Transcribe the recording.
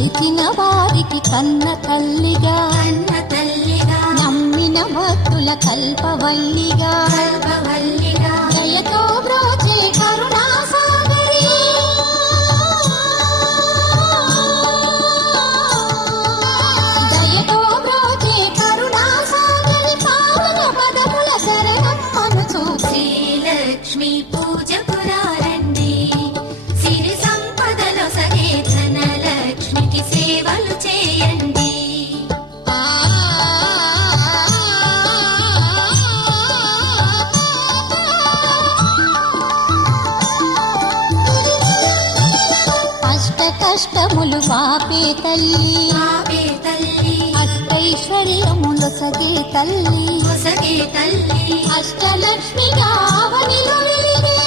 పిలిచిన వారికి కన్న తల్లిగా నమ్మిన భక్తుల కల్పవల్లిగా దయతో బ్రోచే కరుణా సాగరి దయతో బ్రోచే కరుణా సాగరి పావన పదముల శరణం మనుచు శ్రీలక్ష్మి పూజ పురారండి సిరి సంపదలో సగే ధనలక్ష్మికి సేవలు చేయండి. కష్టములు పాపే తల్లి అష్టైశ్వర్యములు సగే తల్లి అష్టలక్ష్మిగా అవనిలో వెలిగే